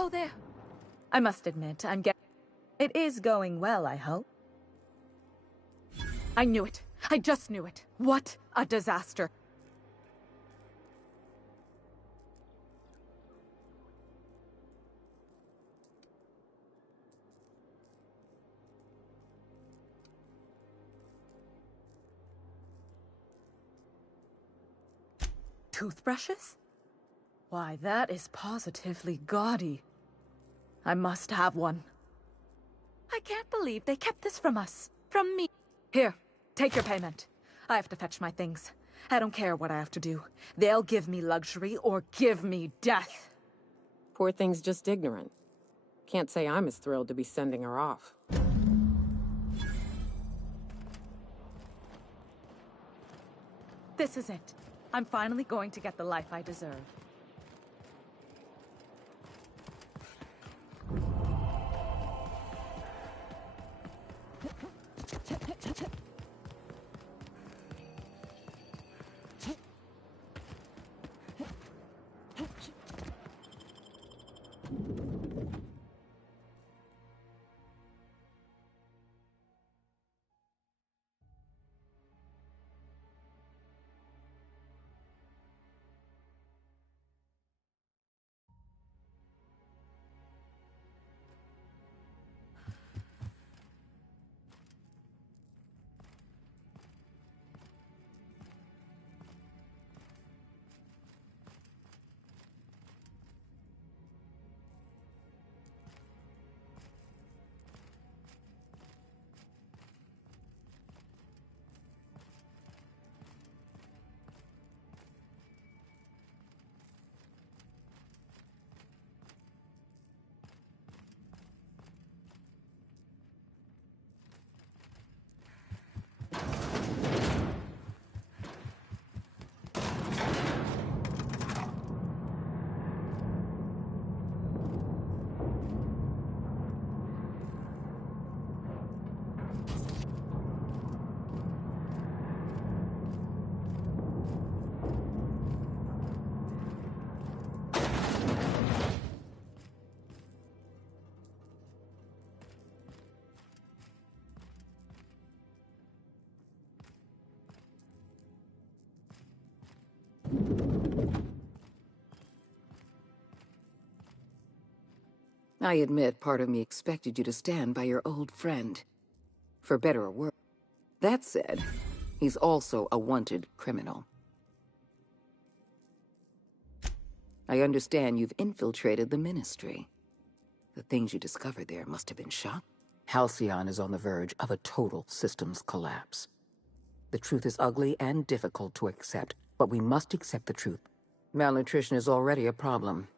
Oh, there. I must admit, It is going well, I hope. I knew it. I just knew it. What a disaster. Toothbrushes? Why, that is positively gaudy. I must have one. I can't believe they kept this from us. From me. Here, take your payment. I have to fetch my things. I don't care what I have to do. They'll give me luxury or give me death. Poor thing's just ignorant. Can't say I'm as thrilled to be sending her off. This is it. I'm finally going to get the life I deserve. I admit part of me expected you to stand by your old friend. For better or worse. That said, he's also a wanted criminal. I understand you've infiltrated the Ministry. The things you discovered there must have been shocking. Halcyon is on the verge of a total systems collapse. The truth is ugly and difficult to accept, but we must accept the truth. Malnutrition is already a problem.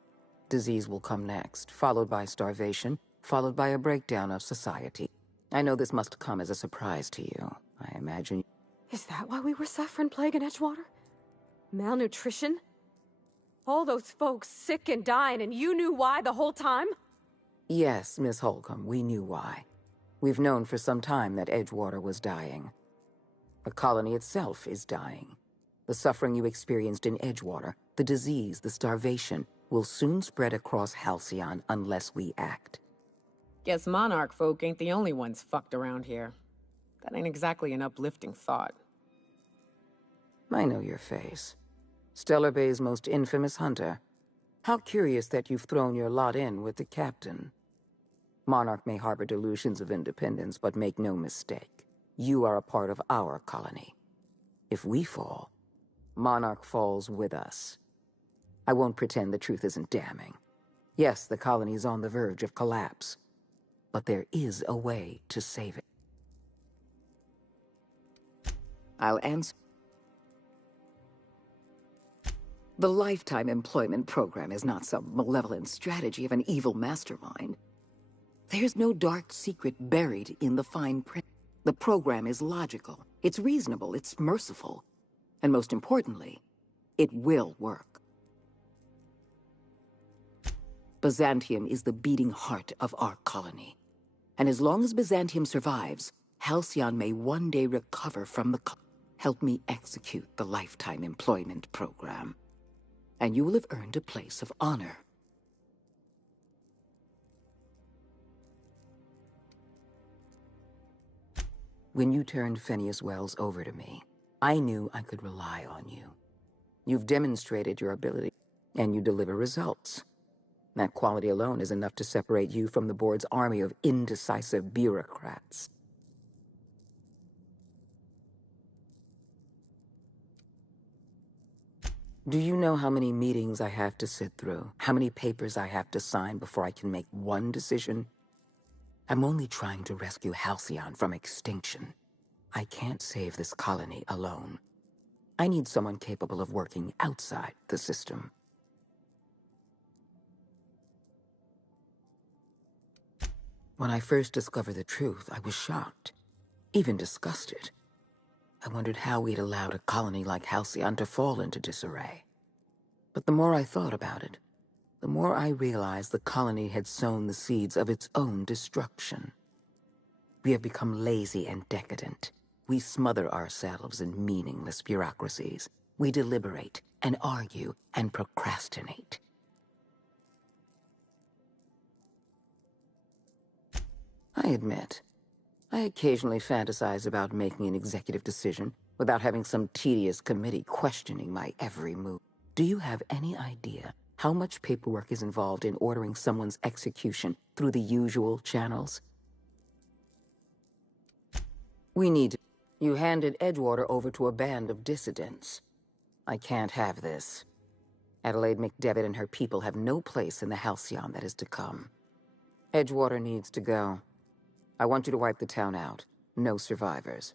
Disease will come next, followed by starvation, followed by a breakdown of society. I know this must come as a surprise to you. I imagine... Is that why we were suffering plague in Edgewater? Malnutrition? All those folks sick and dying, and you knew why the whole time? Yes, Miss Holcomb, we knew why. We've known for some time that Edgewater was dying. The colony itself is dying. The suffering you experienced in Edgewater, the disease, the starvation, will soon spread across Halcyon unless we act. Guess Monarch folk ain't the only ones fucked around here. That ain't exactly an uplifting thought. I know your face. Stellar Bay's most infamous hunter. How curious that you've thrown your lot in with the captain. Monarch may harbor delusions of independence, but make no mistake. You are a part of our colony. If we fall, Monarch falls with us. I won't pretend the truth isn't damning. Yes, the colony's on the verge of collapse. But there is a way to save it. I'll answer. The lifetime employment program is not some malevolent strategy of an evil mastermind. There's no dark secret buried in the fine print. The program is logical, it's reasonable, it's merciful. And most importantly, it will work. Byzantium is the beating heart of our colony. And as long as Byzantium survives, Halcyon may one day recover from the... Help me execute the lifetime employment program. And you will have earned a place of honor. When you turned Phineas Wells over to me, I knew I could rely on you. You've demonstrated your ability, and you deliver results. That quality alone is enough to separate you from the board's army of indecisive bureaucrats. Do you know how many meetings I have to sit through? How many papers I have to sign before I can make one decision? I'm only trying to rescue Halcyon from extinction. I can't save this colony alone. I need someone capable of working outside the system. When I first discovered the truth, I was shocked, even disgusted. I wondered how we'd allowed a colony like Halcyon to fall into disarray. But the more I thought about it, the more I realized the colony had sown the seeds of its own destruction. We have become lazy and decadent. We smother ourselves in meaningless bureaucracies. We deliberate and argue and procrastinate. I admit, I occasionally fantasize about making an executive decision without having some tedious committee questioning my every move. Do you have any idea how much paperwork is involved in ordering someone's execution through the usual channels? We need... You handed Edgewater over to a band of dissidents. I can't have this. Adelaide McDevitt and her people have no place in the Halcyon that is to come. Edgewater needs to go. I want you to wipe the town out. No survivors.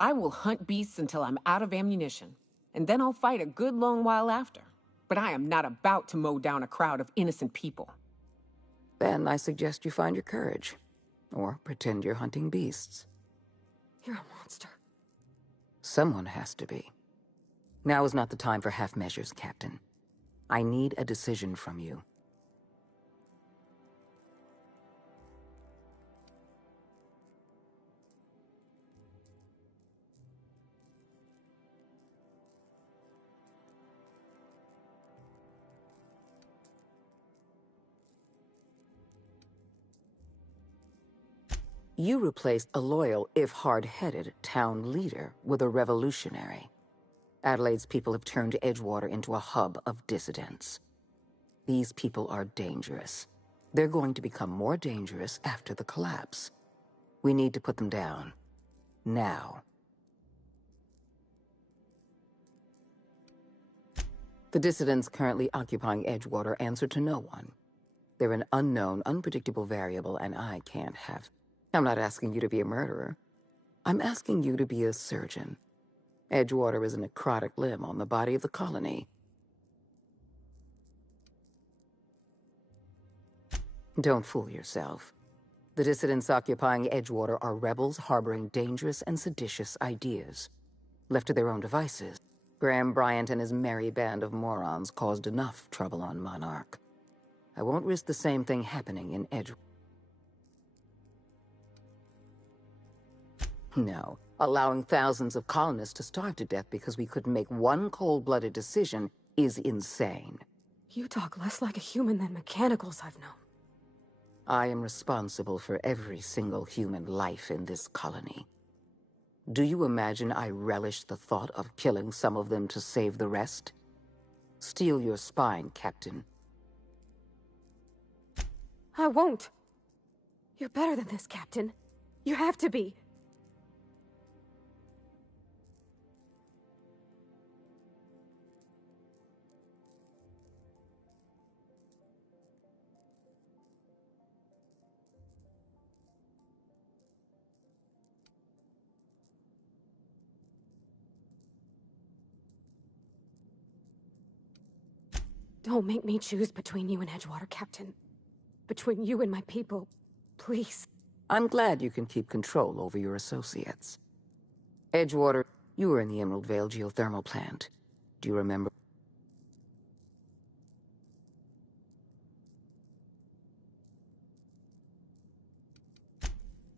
I will hunt beasts until I'm out of ammunition, and then I'll fight a good long while after. But I am not about to mow down a crowd of innocent people. Then I suggest you find your courage. Or pretend you're hunting beasts. You're a monster. Someone has to be. Now is not the time for half measures, Captain. I need a decision from you. You replaced a loyal, if hard-headed, town leader with a revolutionary. Adelaide's people have turned Edgewater into a hub of dissidents. These people are dangerous. They're going to become more dangerous after the collapse. We need to put them down. Now. The dissidents currently occupying Edgewater answer to no one. They're an unknown, unpredictable variable, and I can't have... I'm not asking you to be a murderer. I'm asking you to be a surgeon. Edgewater is a necrotic limb on the body of the colony. Don't fool yourself. The dissidents occupying Edgewater are rebels harboring dangerous and seditious ideas. Left to their own devices, Graham Bryant and his merry band of morons caused enough trouble on Monarch. I won't risk the same thing happening in Edgewater. No, allowing thousands of colonists to starve to death because we couldn't make one cold-blooded decision is insane. You talk less like a human than mechanicals I've known. I am responsible for every single human life in this colony. Do you imagine I relish the thought of killing some of them to save the rest? Steel your spine, Captain. I won't. You're better than this, Captain. You have to be. Don't make me choose between you and Edgewater, Captain. Between you and my people. Please. I'm glad you can keep control over your associates. Edgewater, you were in the Emerald Vale geothermal plant. Do you remember?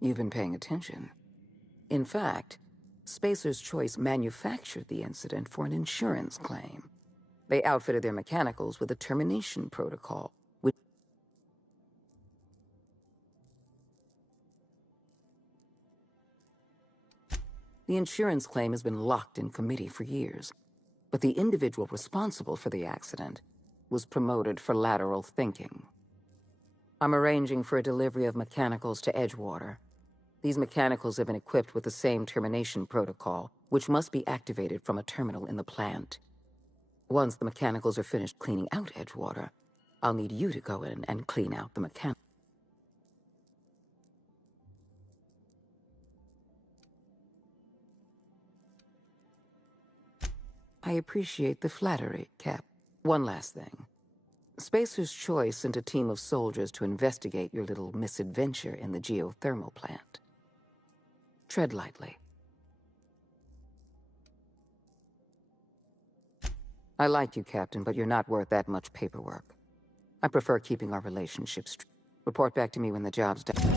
You've been paying attention. In fact, Spacer's Choice manufactured the incident for an insurance claim. They outfitted their mechanicals with a termination protocol, which... The insurance claim has been locked in committee for years, but the individual responsible for the accident was promoted for lateral thinking. I'm arranging for a delivery of mechanicals to Edgewater. These mechanicals have been equipped with the same termination protocol, which must be activated from a terminal in the plant. Once the mechanicals are finished cleaning out Edgewater, I'll need you to go in and clean out the mechanic. I appreciate the flattery, Cap. One last thing. Spacer's Choice sent a team of soldiers to investigate your little misadventure in the geothermal plant. Tread lightly. I like you, Captain, but you're not worth that much paperwork. I prefer keeping our relationship straight. Report back to me when the job's done.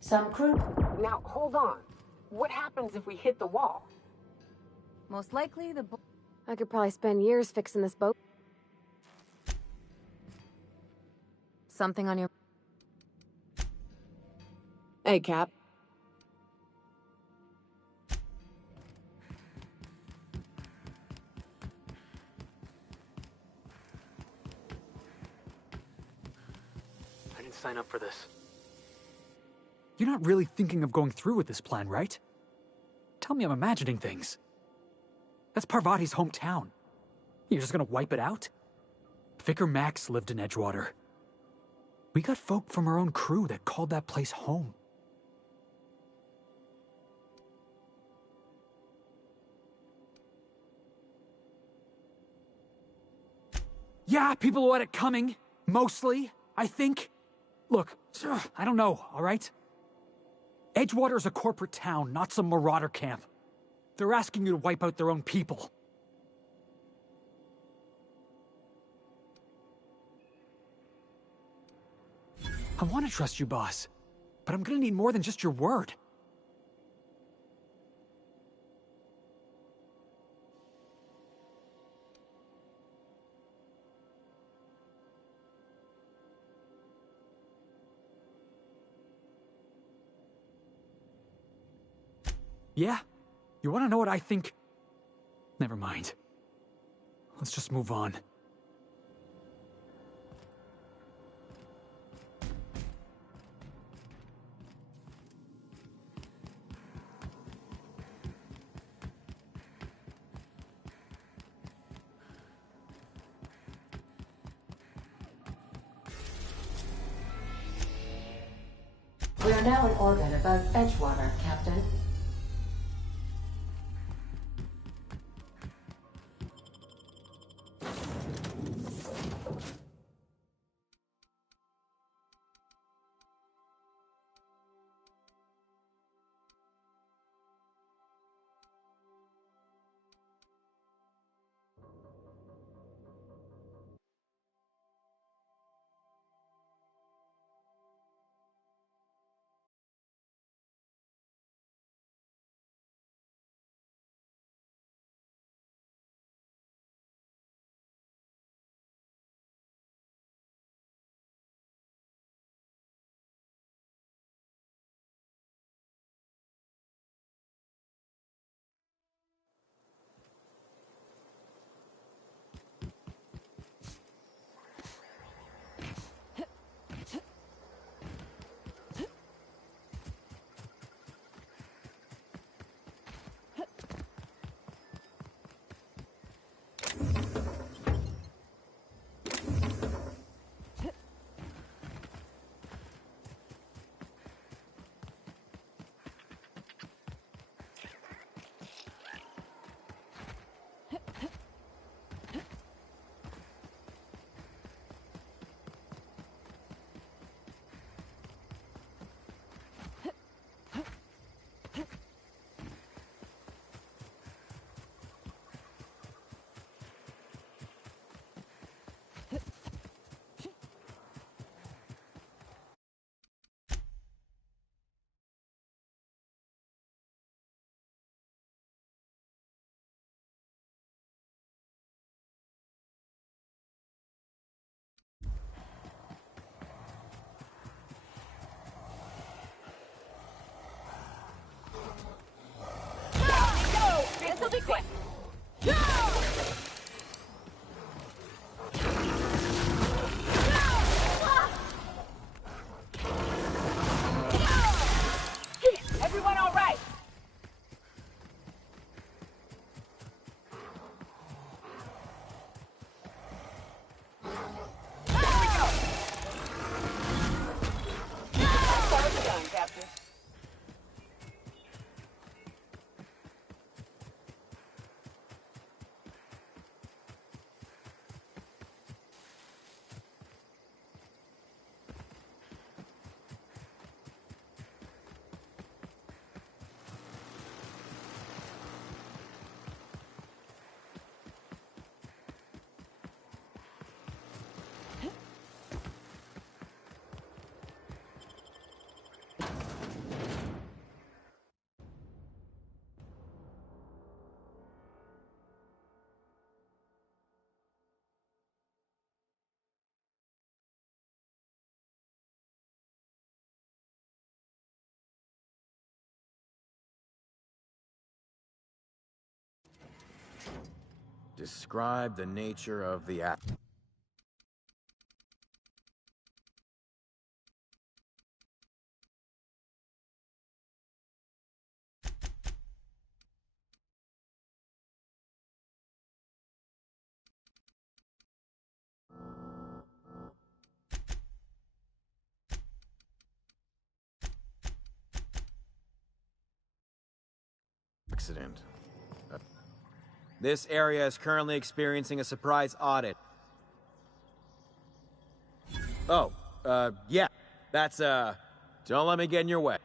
Some crew. Now, hold on. What happens if we hit the wall? Most likely, I could probably spend years fixing this boat. something on your... Hey, Cap. I didn't sign up for this. You're not really thinking of going through with this plan, right? Tell me I'm imagining things. That's Parvati's hometown. You're just gonna wipe it out? Vicar Max lived in Edgewater. We got folk from our own crew that called that place home. Yeah, people had it coming. Mostly, I think. Look, I don't know, all right? Edgewater's a corporate town, not some marauder camp. They're asking you to wipe out their own people. I want to trust you, boss, but I'm gonna need more than just your word. Yeah? You want to know what I think? Never mind. Let's just move on. We are now in orbit above Edgewater, Captain. Describe the nature of the accident. This area is currently experiencing a surprise audit. Oh, yeah. That's, don't let me get in your way.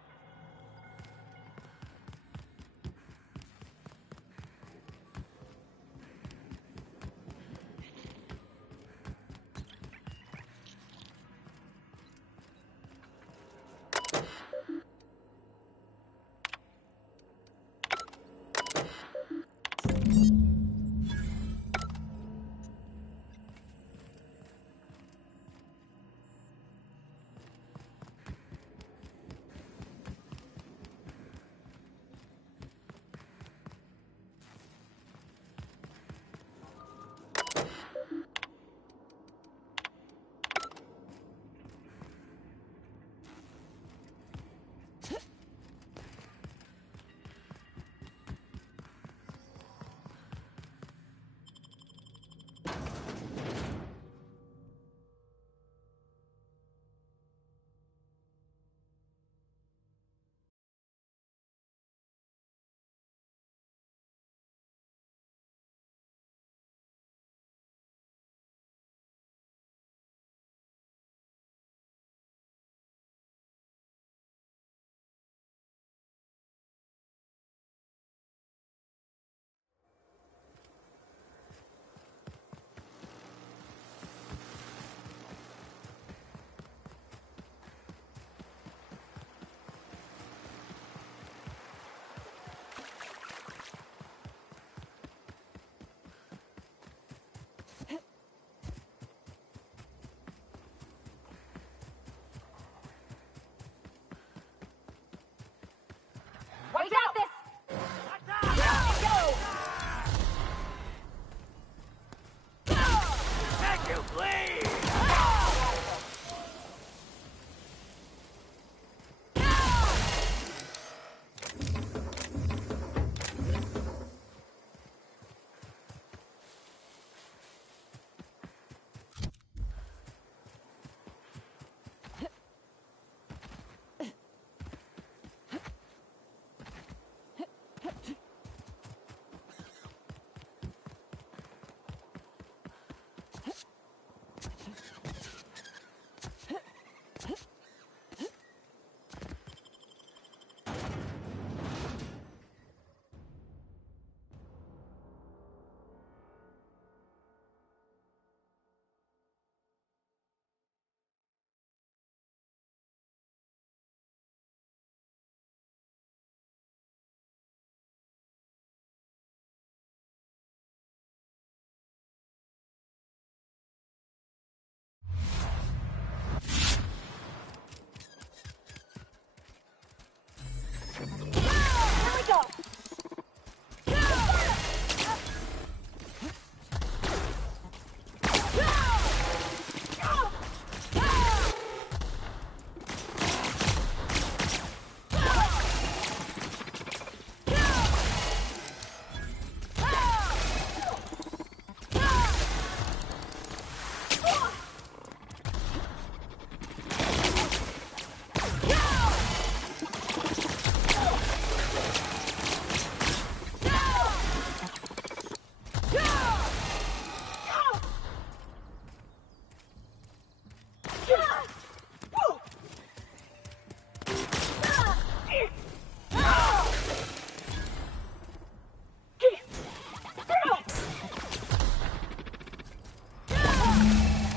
We got this!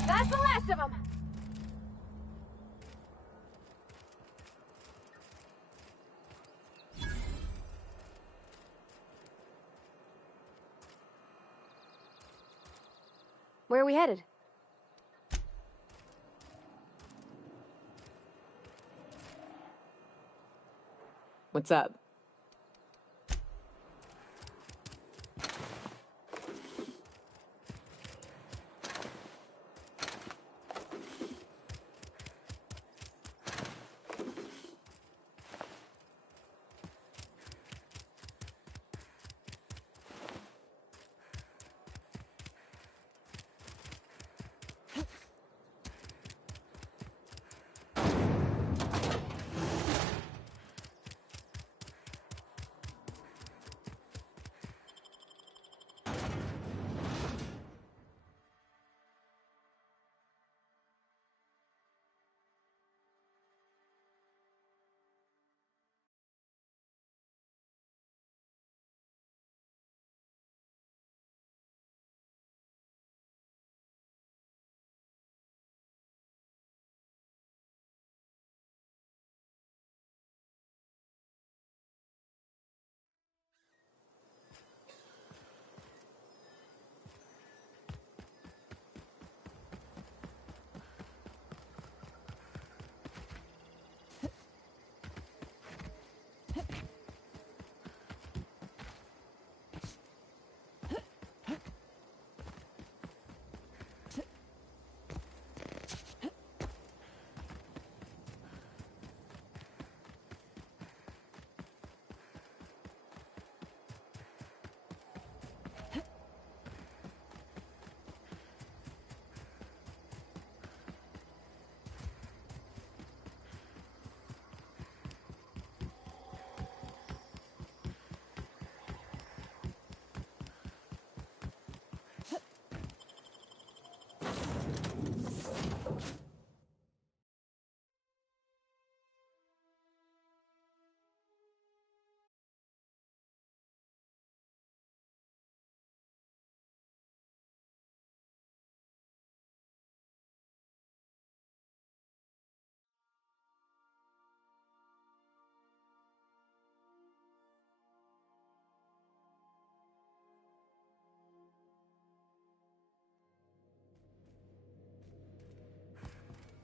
That's the last of them! Where are we headed? What's up?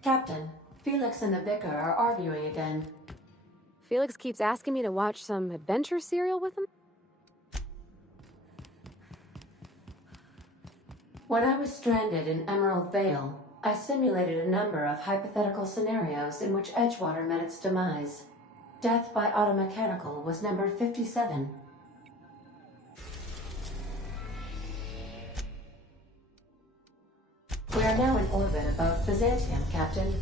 Captain, Felix and the Vicar are arguing again. Felix keeps asking me to watch some adventure serial with him? When I was stranded in Emerald Vale, I simulated a number of hypothetical scenarios in which Edgewater met its demise. Death by automechanical was number 57. We are now in orbit above Byzantium, Captain.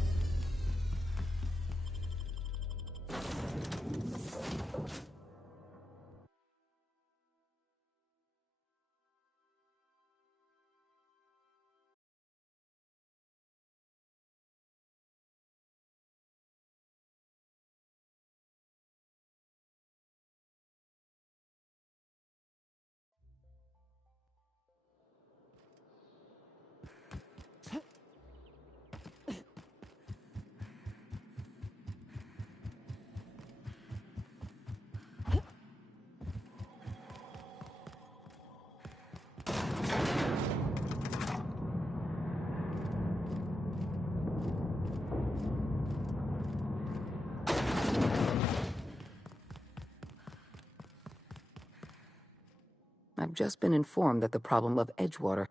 I've just been informed that the problem of Edgewater.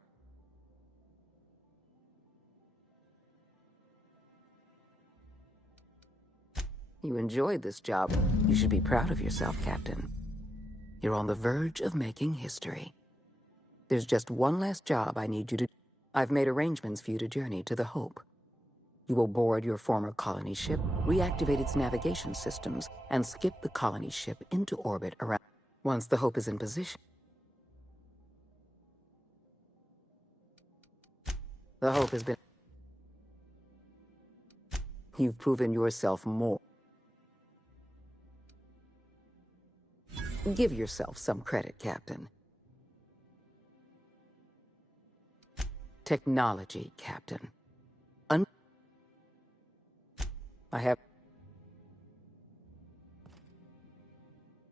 You enjoyed this job. You should be proud of yourself, Captain. You're on the verge of making history. There's just one last job I need you to... I've made arrangements for you to journey to the Hope. You will board your former colony ship, reactivate its navigation systems, and skip the colony ship into orbit around... Once the Hope is in position... The Hope has been... You've proven yourself more. Give yourself some credit, Captain. Technology, Captain. I have...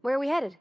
Where are we headed?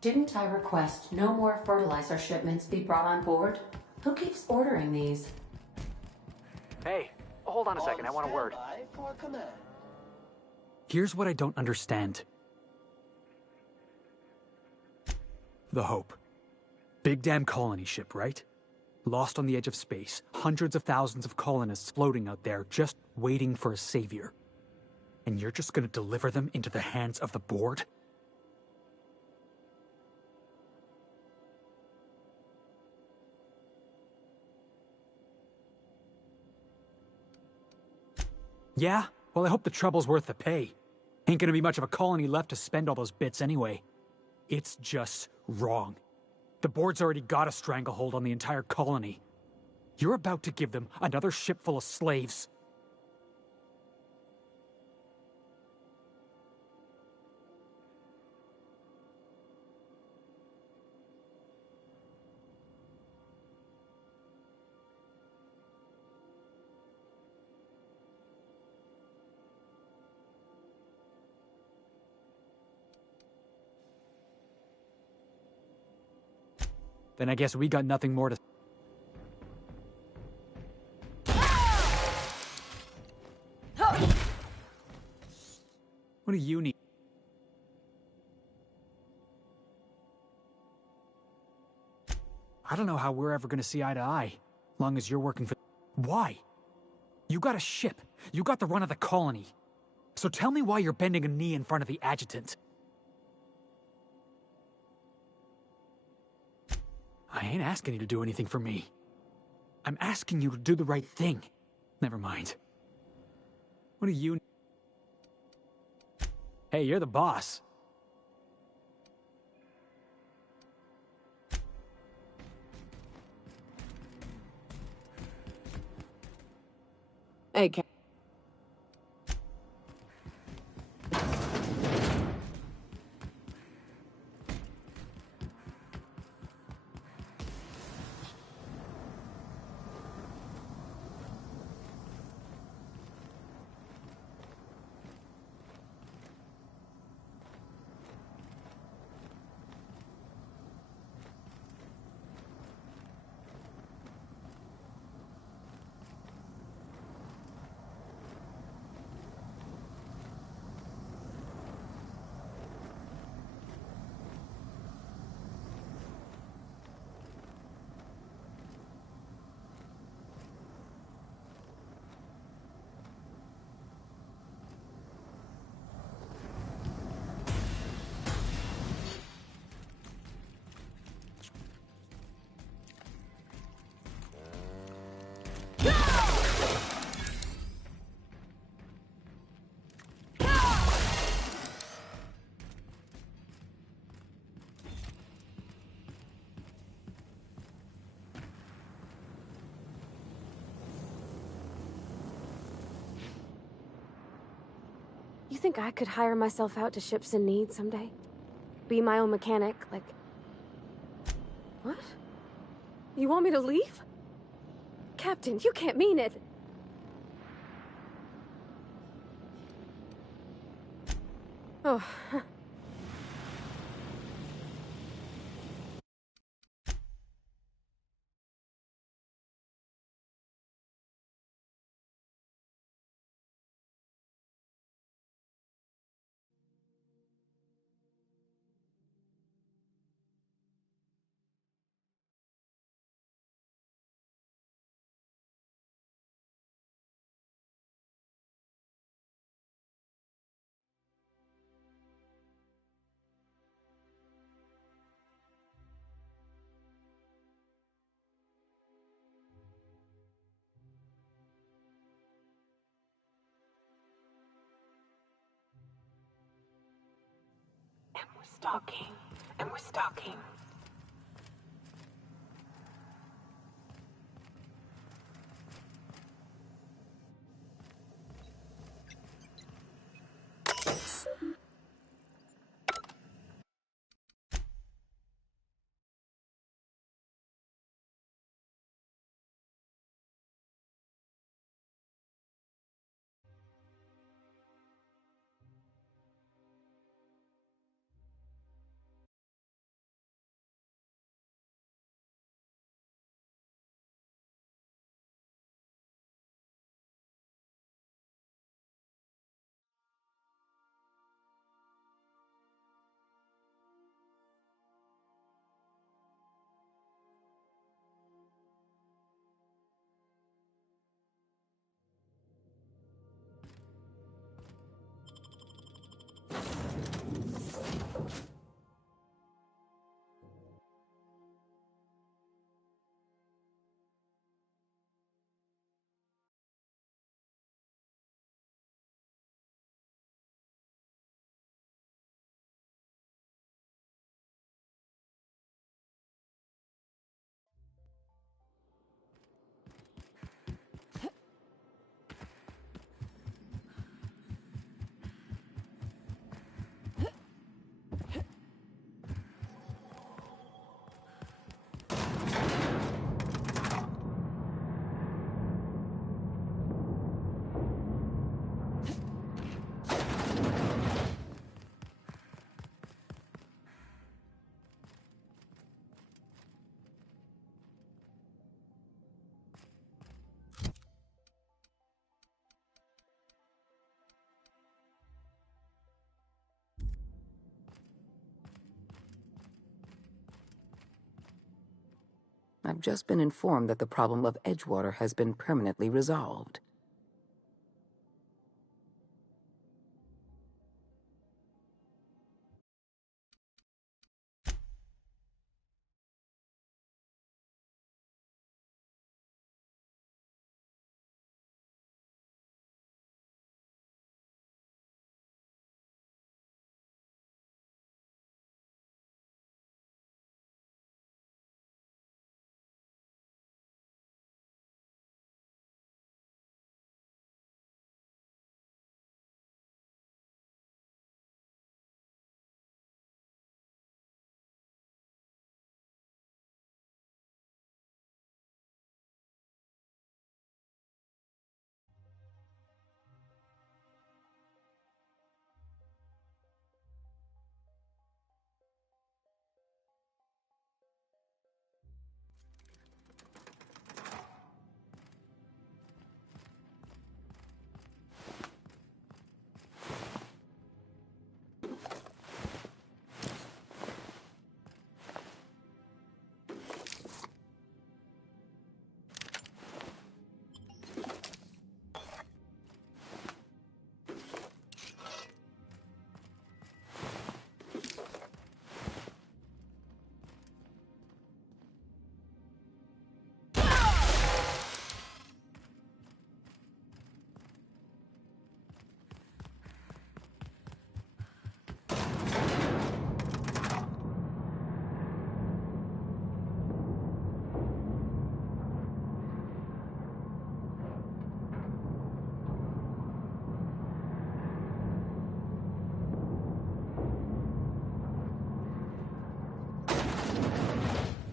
Didn't I request no more fertilizer shipments be brought on board? Who keeps ordering these? Hey, hold on a second, I want a word. Here's what I don't understand. The Hope. Big damn colony ship, right? Lost on the edge of space. Hundreds of thousands of colonists floating out there, just waiting for a savior. And you're just gonna deliver them into the hands of the board? Yeah? Well, I hope the trouble's worth the pay. Ain't gonna be much of a colony left to spend all those bits anyway. It's just wrong. The board's already got a stranglehold on the entire colony. You're about to give them another ship full of slaves. Then I guess we got nothing more to... What do you need? I don't know how we're ever gonna see eye to eye, long as you're working for... Why? You got a ship. You got the run of the colony. So tell me why you're bending a knee in front of the adjutant. I ain't asking you to do anything for me. I'm asking you to do the right thing. Never mind. What do you... Hey, you're the boss. Hey, Cap. You think I could hire myself out to ships in need someday? Be my own mechanic, like... What? You want me to leave? Captain, you can't mean it! Oh, And we're stalking. I've just been informed that the problem of Edgewater has been permanently resolved.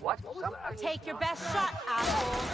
What? Take your best shot, asshole.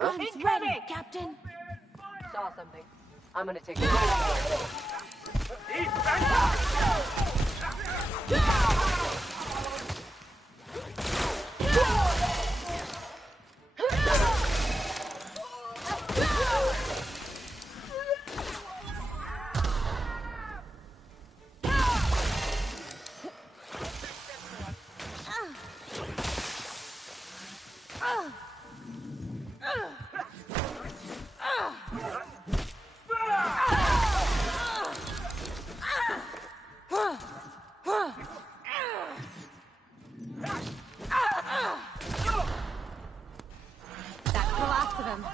Guns ready, Captain. Saw something. I'm gonna take it. That's the last of them.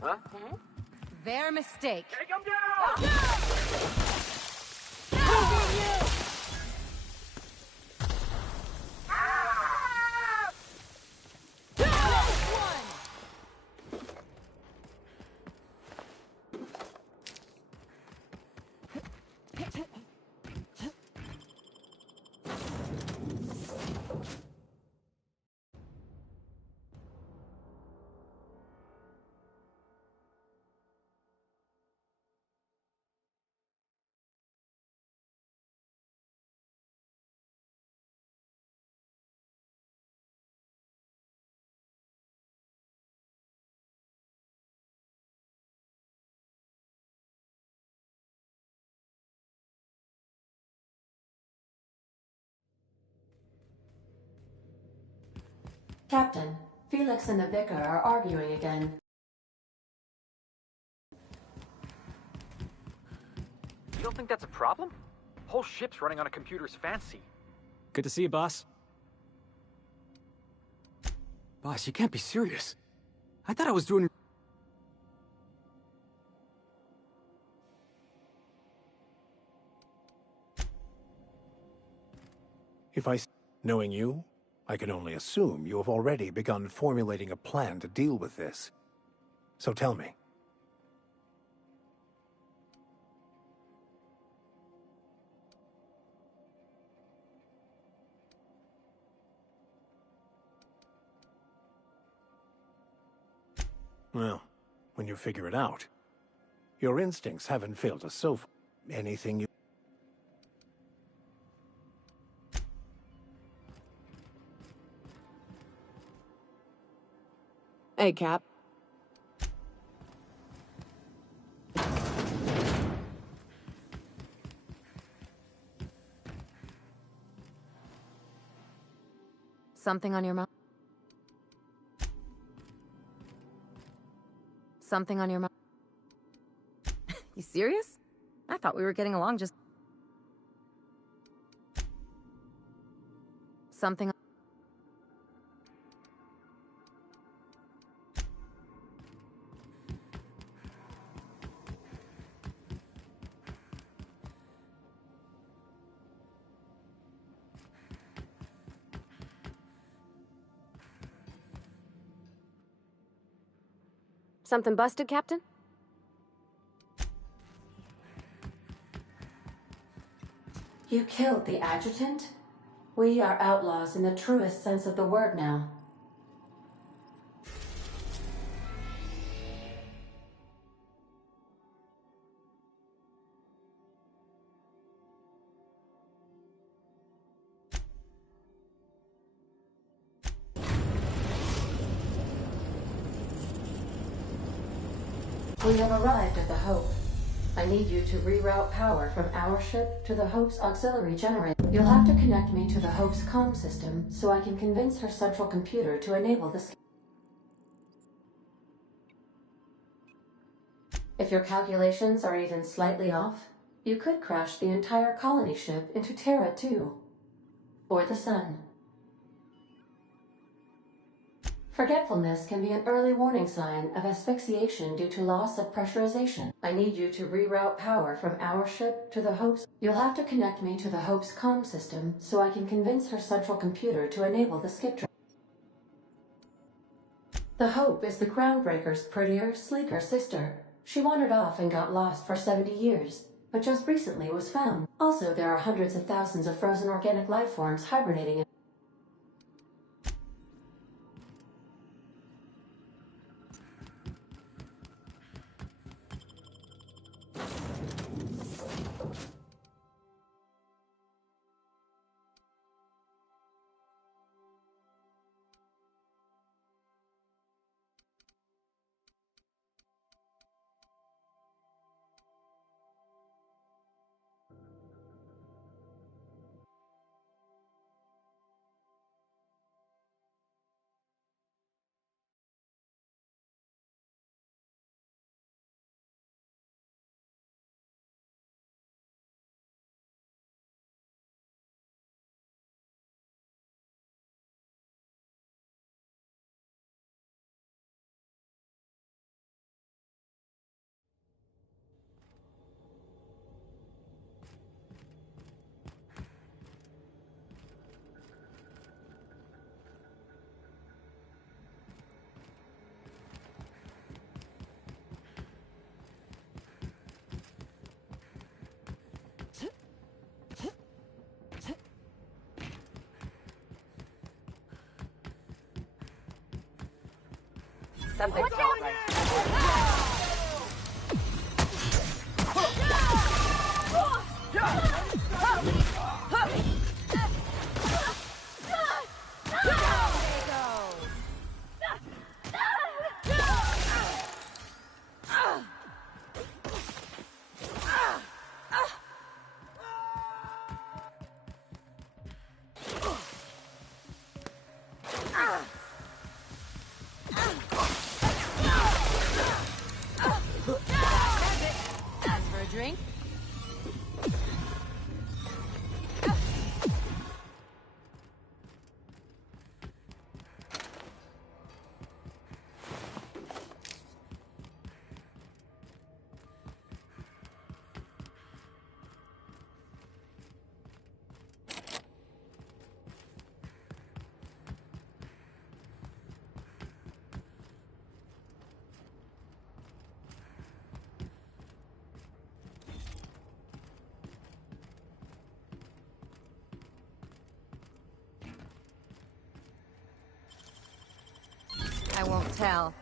Huh? Their mistake. Take him down! Captain, Felix and the Vicar are arguing again. You don't think that's a problem? Whole ship's running on a computer's fancy. Good to see you, boss. Boss, you can't be serious. I thought I was doing... Knowing you, I can only assume you have already begun formulating a plan to deal with this. So tell me. Well, when you figure it out, your instincts haven't failed us so far. Anything you... Hey, Cap. Something on your mind? Something on your mind? You serious? I thought we were getting along just... Something... Something busted, Captain? You killed the adjutant? We are outlaws in the truest sense of the word now. We have arrived at the Hope. I need you to reroute power from our ship to the Hope's auxiliary generator. You'll have to connect me to the Hope's comm system so I can convince her central computer to enable this. If your calculations are even slightly off, you could crash the entire colony ship into Terra 2. Or the Sun. Forgetfulness can be an early warning sign of asphyxiation due to loss of pressurization. I need you to reroute power from our ship to the Hope's. You'll have to connect me to the Hope's comm system so I can convince her central computer to enable the skip drive. The Hope is the Groundbreaker's prettier, sleeker sister. She wandered off and got lost for 70 years, but just recently was found. Also, there are hundreds of thousands of frozen organic life forms hibernating in Something's not right. drink? I won't tell.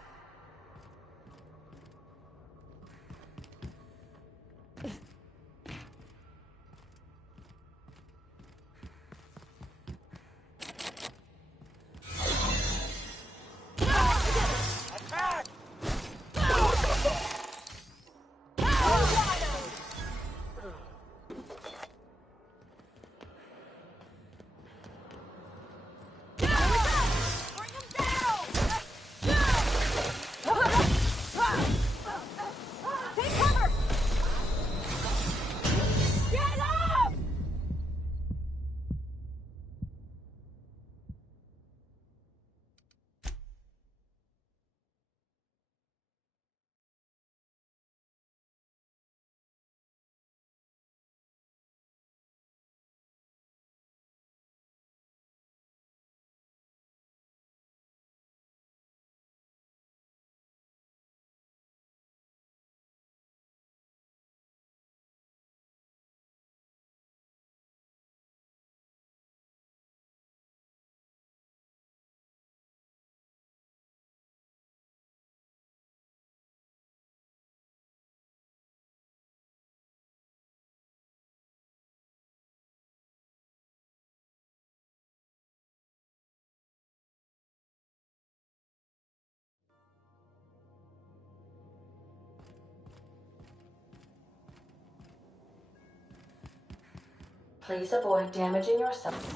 Please avoid damaging yourself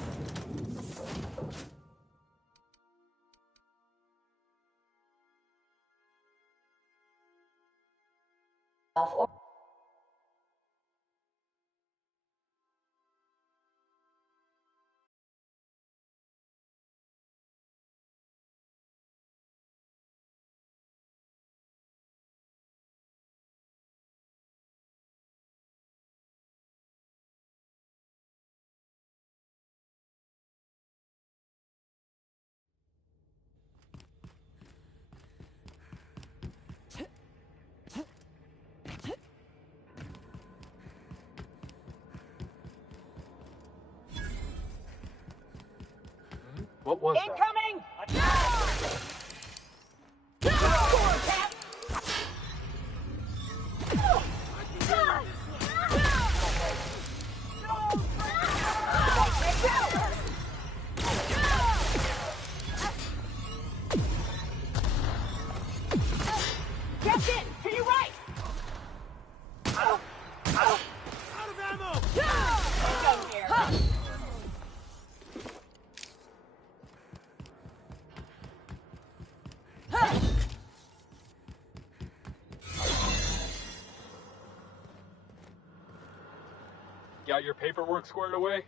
or What was that? Incoming! Captain, to your right! Out of ammo! Done here. Got your paperwork squared away?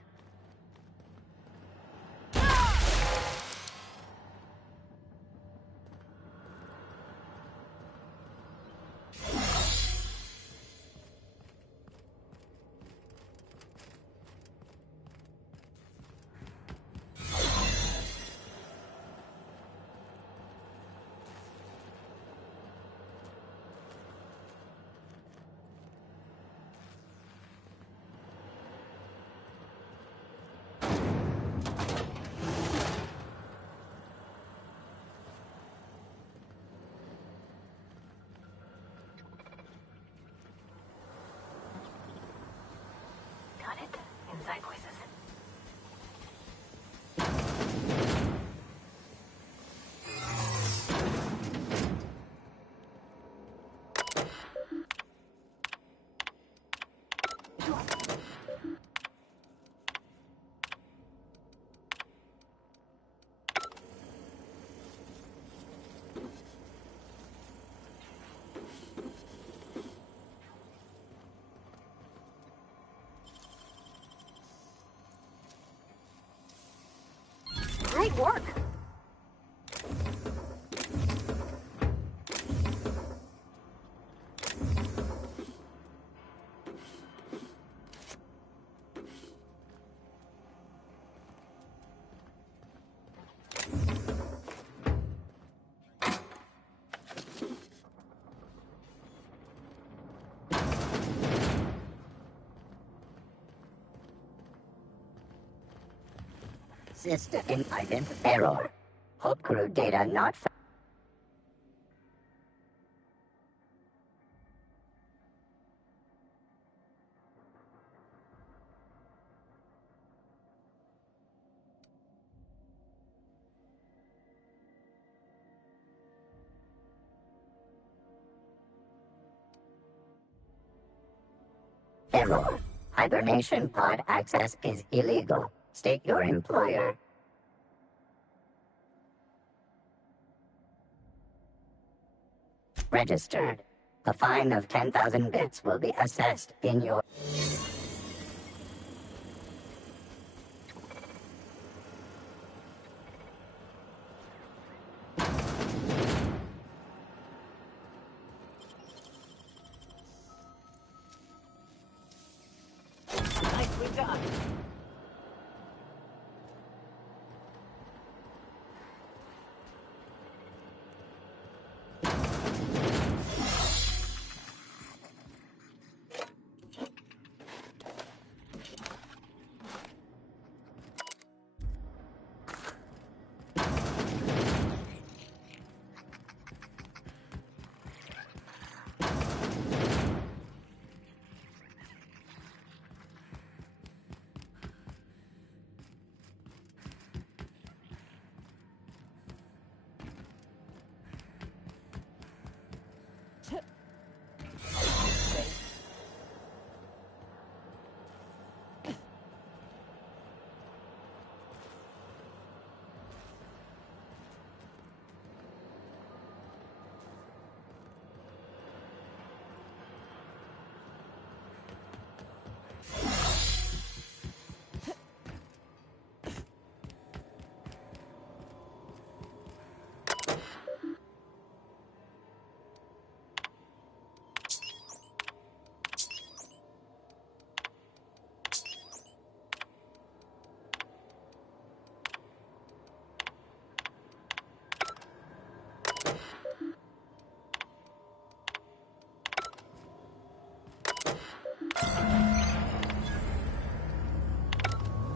got it. Inside voices. should work. System error. Hub crew data not found. Error. Hibernation pod access is illegal. State your employer. Registered. A fine of 10,000 bits will be assessed in your... Nicely done.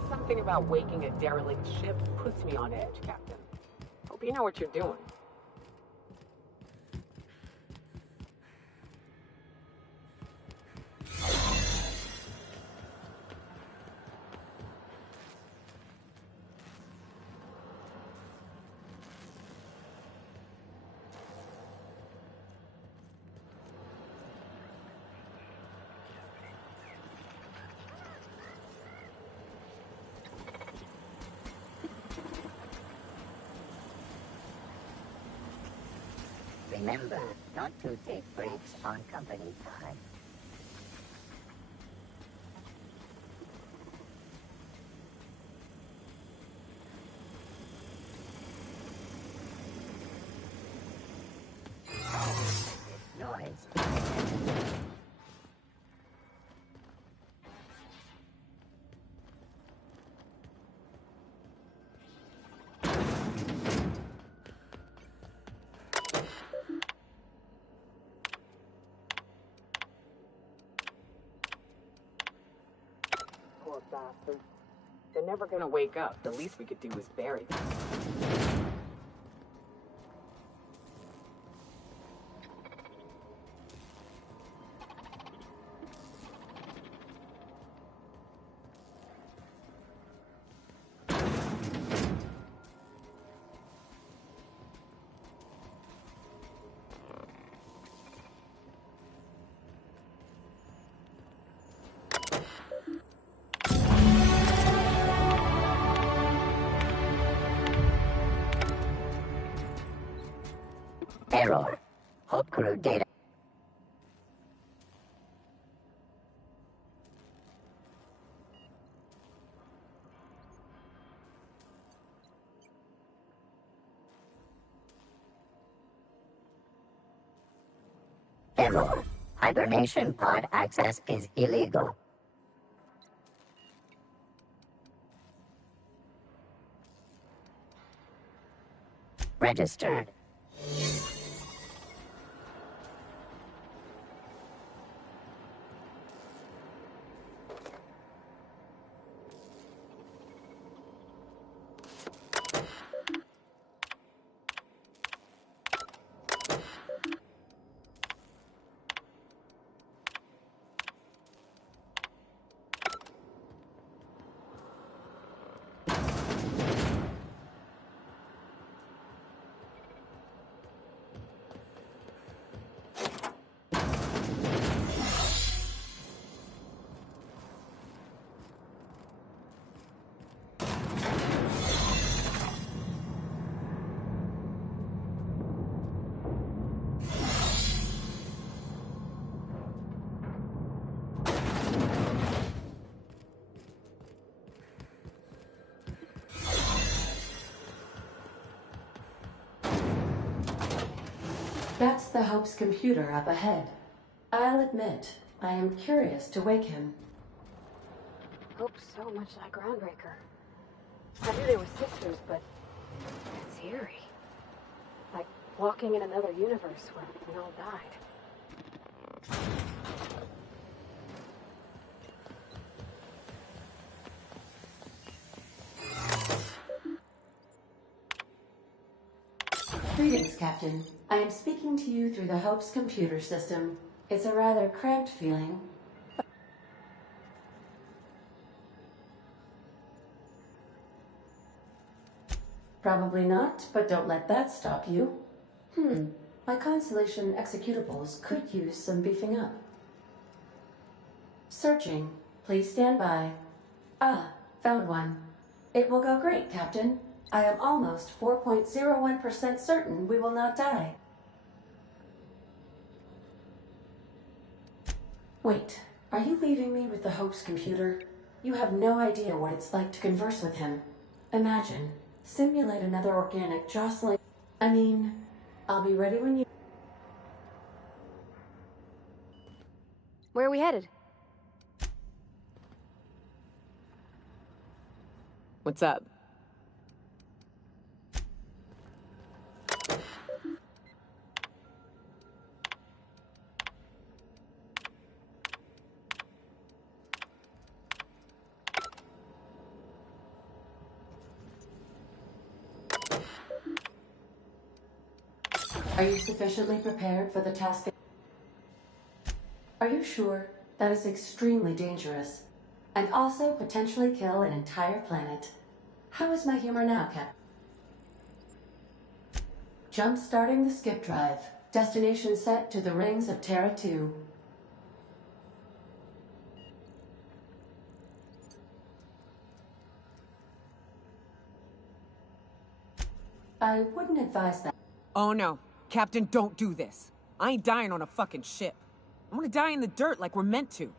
Something about waking a derelict ship puts me on edge, Captain. Hope you know what you're doing. Remember not to take breaks on company time. Noise. Poor bastards. They're never gonna wake up. The least we could do is bury them. Error. Hub crew data. Error. Hibernation pod access is illegal. Registered. That's the Hope's computer up ahead. I'll admit, I am curious to wake him. Hope's so much like Groundbreaker. I knew they were sisters, but it's eerie. Like walking in another universe where we all died. Greetings, Captain. I am speaking to you through the Hope's computer system. It's a rather cramped feeling. Probably not, but don't let that stop you. My Constellation executables could use some beefing up. Searching. Please stand by. Ah, found one. It will go great, Captain. I am almost 4.01% certain we will not die. Wait, are you leaving me with the Hope's computer? You have no idea what it's like to converse with him. Imagine, simulate another organic jostling. I mean, I'll be ready when you... Where are we headed? What's up? Are you sufficiently prepared for the task? Are you sure? That is extremely dangerous. And also potentially kill an entire planet. How is my humor now, Cap? Jump-starting the skip drive. Destination set to the rings of Terra 2. I wouldn't advise that. Oh no. Captain, don't do this. I ain't dying on a fucking ship. I'm gonna die in the dirt like we're meant to.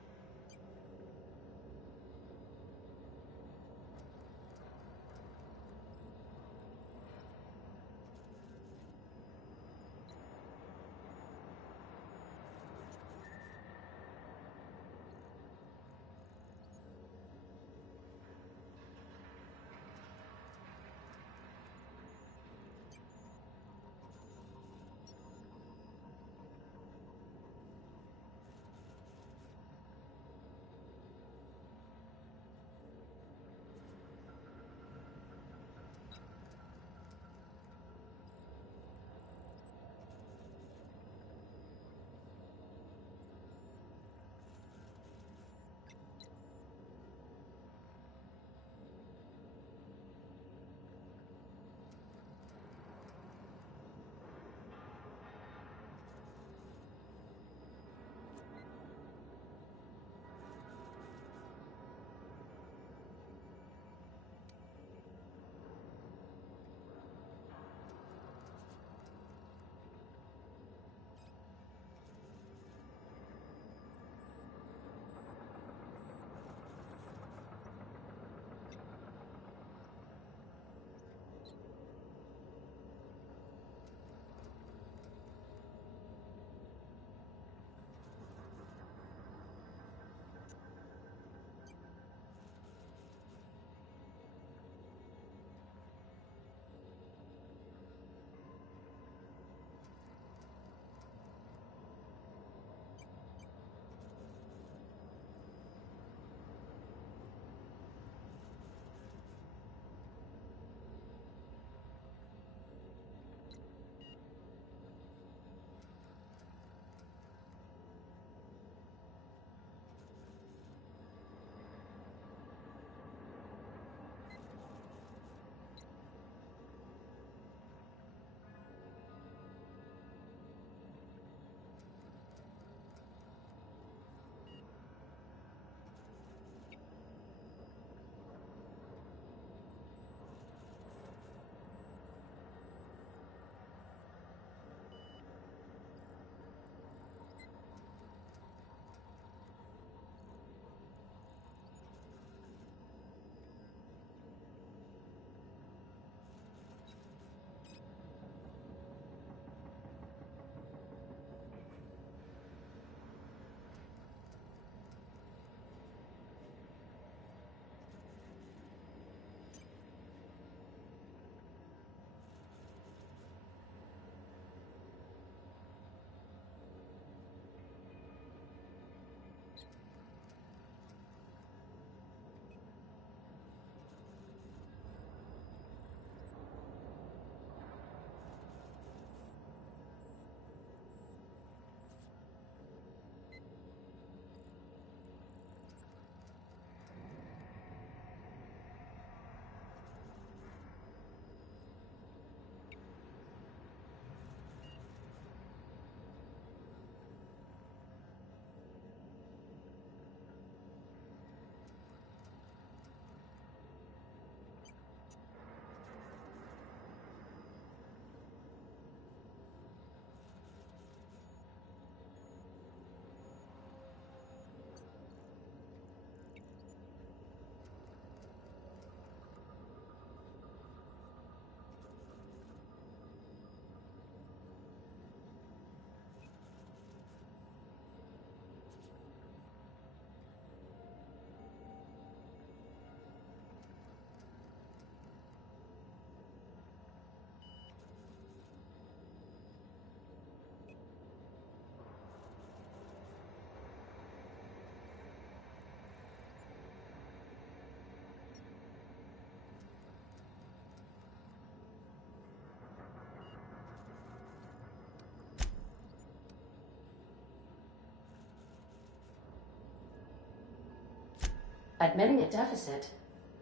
Admitting a deficit.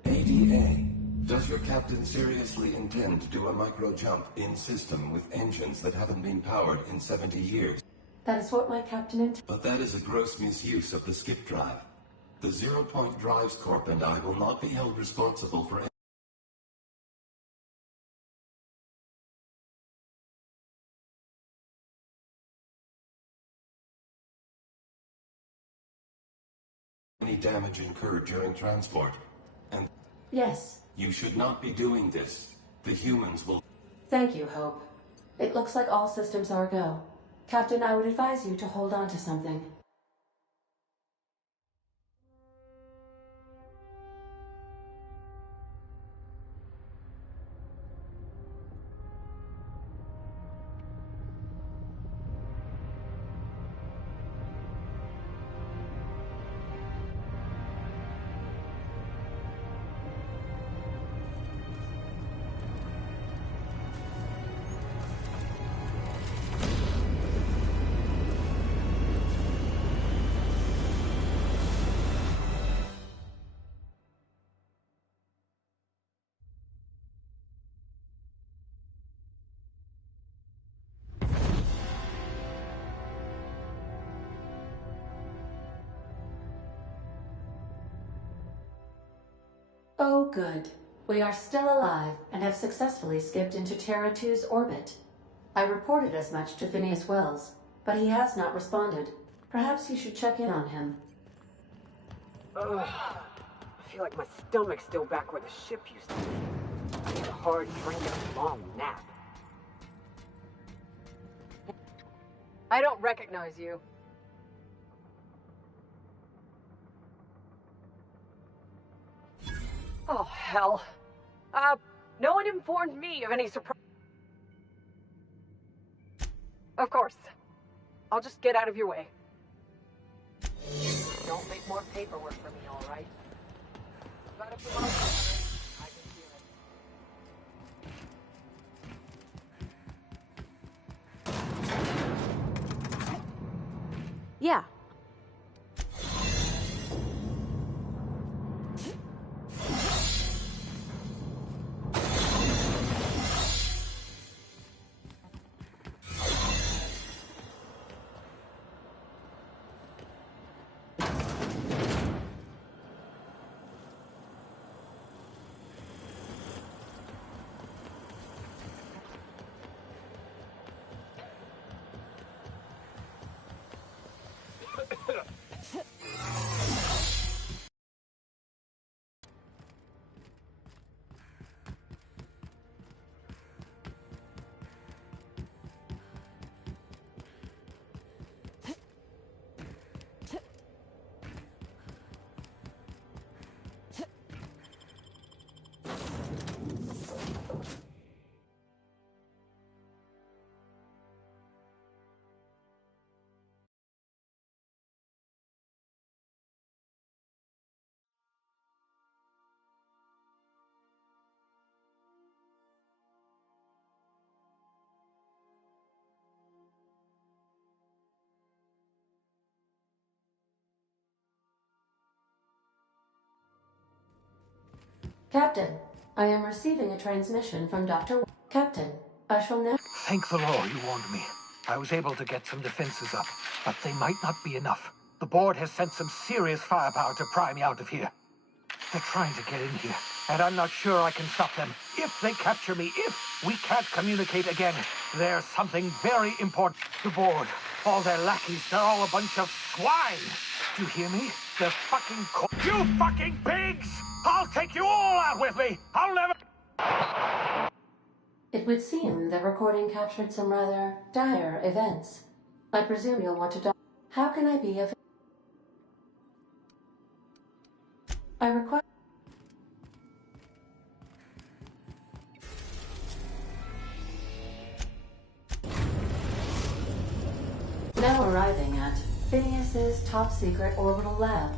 ADA. Does your captain seriously intend to do a micro-jump in-system with engines that haven't been powered in 70 years? That is what my captain But that is a gross misuse of the skip drive. The Zero Point Drives Corp and I will not be held responsible for any damage incurred during transport. And Yes. you should not be doing this. The humans will... Thank you, Hope. It looks like all systems are go. Captain, I would advise you to hold on to something. Oh, good. We are still alive and have successfully skipped into Terra 2's orbit. I reported as much to Phineas Wells, but he has not responded. Perhaps you should check in on him. Ugh. I feel like my stomach's still back where the ship used to be. I need a hard drink and a long nap. I don't recognize you. Oh, hell. No one informed me of any surprise. Of course. I'll just get out of your way. Don't make more paperwork for me, all right? Got a promotion. I can feel it. Yeah. Captain, I am receiving a transmission from Dr. Captain, I shall now... Thank the Lord you warned me. I was able to get some defenses up, but they might not be enough. The board has sent some serious firepower to pry me out of here. They're trying to get in here, and I'm not sure I can stop them. If they capture me, if we can't communicate again, there's something very important. The board, all their lackeys, they're all a bunch of swine. Do you hear me? They're fucking You fucking pigs! I'll take you all out with me! I'll never... It would seem the recording captured some rather dire events. I presume you'll want to... How can I be of... I require... Now arriving at Phineas's top-secret orbital lab.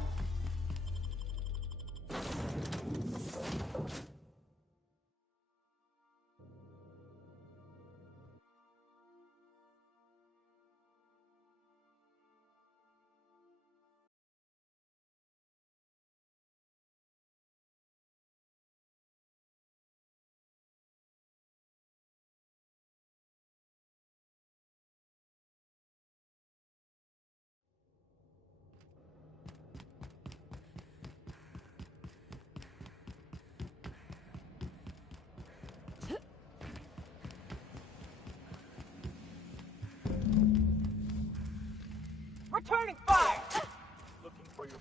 Returning fire! Looking for your...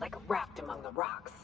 Like wrapped among the rocks.